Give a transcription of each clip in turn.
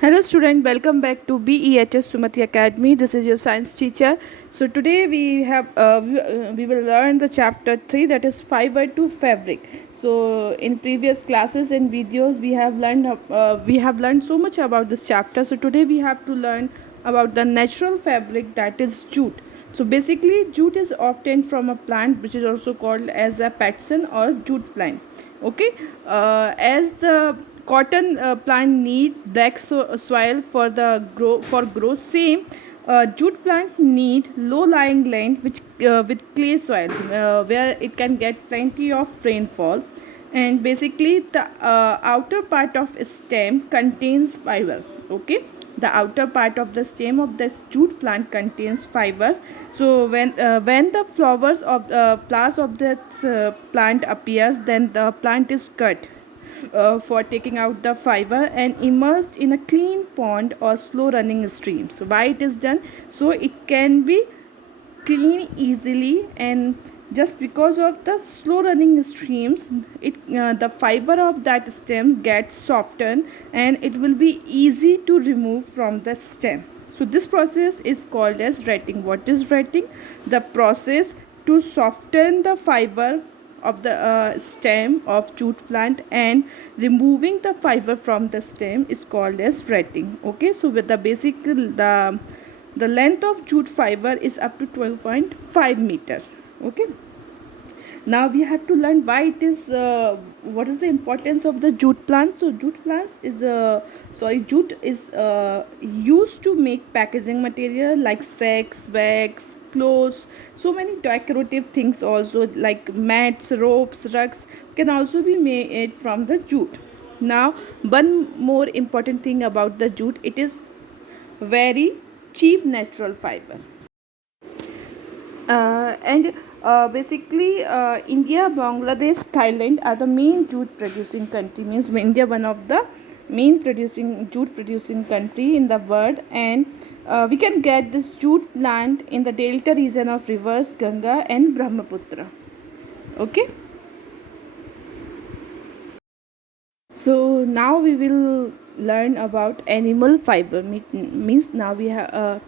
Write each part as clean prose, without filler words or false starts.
Hello student, welcome back to BEHS Sumati Academy. This is your science teacher. So today we will learn the chapter 3, that is fiber to fabric. So in previous classes and videos we have learned so much about this chapter. So today we have to learn about the natural fabric, that is jute. So basically jute is obtained from a plant which is also called as a patson or jute plant. Okay, as the cotton plant need black soil for growth. Same, jute plant need low lying land which with clay soil where it can get plenty of rainfall. And basically the outer part of stem contains fiber. Okay, the outer part of the stem of this jute plant contains fibers. So when the flowers of that plant appears, then the plant is cut for taking out the fiber and immersed in a clean pond or slow running stream. So why it is done? So it can be clean easily, and just because of the slow running streams, the fiber of that stem gets softened and it will be easy to remove from the stem. So this process is called as retting. What is retting? The process to soften the fiber of the stem of jute plant, and removing the fiber from the stem is called as retting. Okay, so with the length of jute fiber is up to 12.5 meter. Okay, now we have to learn why it is what is the importance of the jute plant. So jute is used to make packaging material like sacks, bags, clothes. So many decorative things also, like mats, ropes, rugs, can also be made from the jute. Now one more important thing about the jute: it is very cheap natural fiber. And India, Bangladesh, Thailand are the main jute producing country. Means India one of the main jute producing country in the world. And we can get this jute plant in the delta region of rivers Ganga and Brahmaputra. Okay, so now we will learn about animal fiber. Means now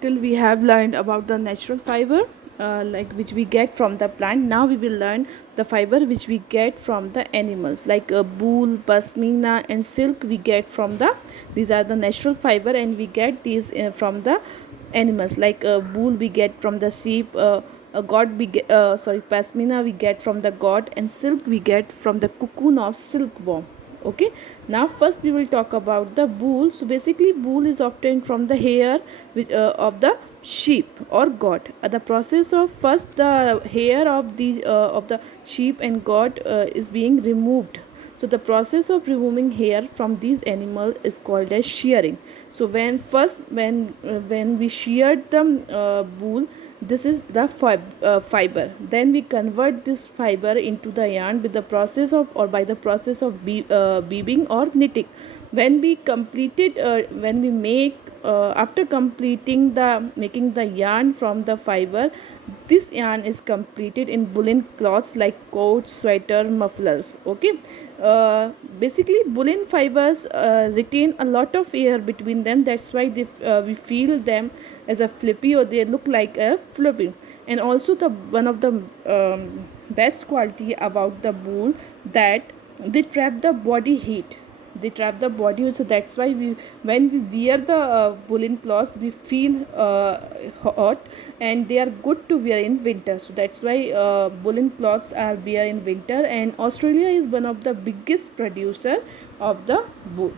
till we have learned about the natural fiber, like which we get from the plant. Now we will learn the fiber which we get from the animals, like wool, pashmina and silk we get from these are the natural fiber, and we get these from the animals. Like wool we get from the sheep, pashmina we get from the goat, and silk we get from the cocoon of silkworm. Okay, now first we will talk about the wool. So basically wool is obtained from the hair of the sheep or goat. The process of first the hair of the sheep and goat is being removed. So the process of removing hair from these animals is called as shearing. So when we sheared the wool, this is the fiber. Then we convert this fiber into the yarn with the process of or by the process of weaving or knitting. When we completed when we make after completing the making the yarn from the fiber, this yarn is completed in woolen cloths like coats, sweater, mufflers. Okay, basically woolen fibers retain a lot of air between them. That's why we feel them as a flippy, or they look like a flippy. And also the one of the best quality about the wool, that they trap the body heat. They trap the body, so that's why when we wear the woolen clothes, we feel hot, and they are good to wear in winter. So that's why woolen cloths are wear in winter. And Australia is one of the biggest producer of the wool.